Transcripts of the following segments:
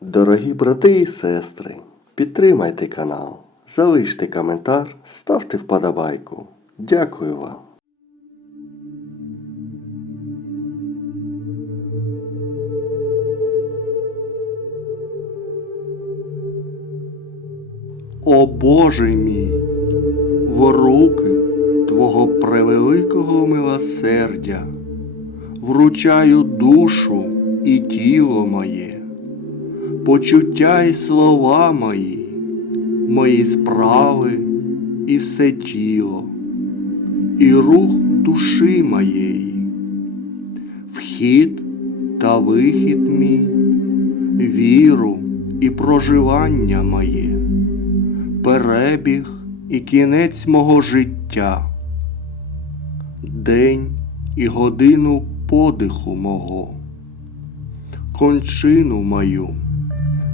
Дорогі брати і сестри, підтримайте канал, залиште коментар, ставте вподобайку. Дякую вам. О Боже мій, в руки Твого превеликого милосердя вручаю душу і тіло моє, почуття і слова мої, мої справи і все тіло, і рух душі моєї, вхід та вихід мій, віру і проживання моє перебіг і кінець мого життя, день і годину подиху мого, кончину мою,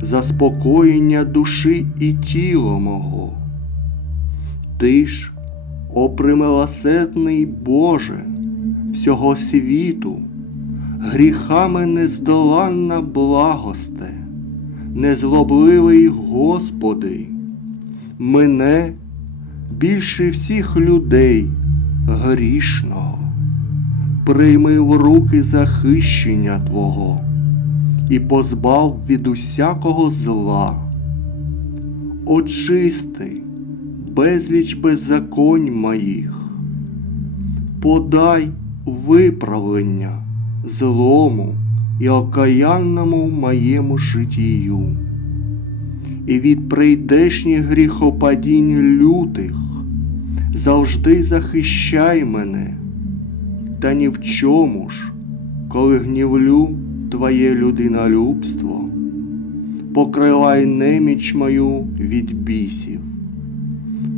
заспокоєння душі і тіла мого. Ти ж, о примилосердний Боже, всього світу, гріхами нездоланна благосте, незлобливий Господи мене більше всіх людей грішного, прийми в руки захищення Твого і позбав від усякого зла. Очисти безліч беззаконь моїх, подай виправлення злому і окаянному моєму життію і від прийдешніх гріхопадінь лютих завжди захищай мене, та ні в чому ж, коли гнівлю твоє людинолюбство, покривай неміч мою від бісів,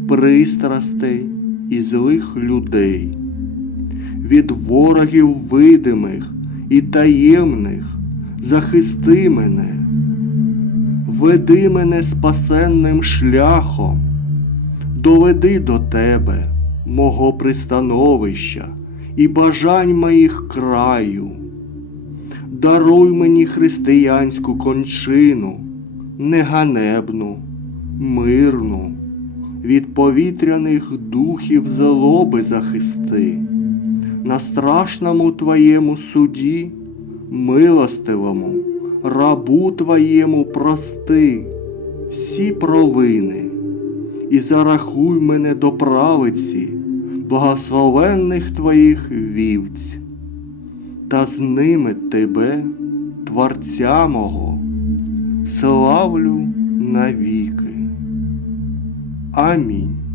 пристрастей і злих людей, від ворогів видимих і таємних захисти мене веди мене спасенним шляхом, доведи до тебе мого пристановища і бажань моїх краю. Даруй мені християнську кончину, неганебну, мирну, від повітряних духів злоби захисти, на страшному твоєму суді, милостивому рабу твоєму прости всі провини. І зарахуй мене до правиці благословенних твоїх вівць, та з ними тебе, Творця мого, славлю навіки. Амінь.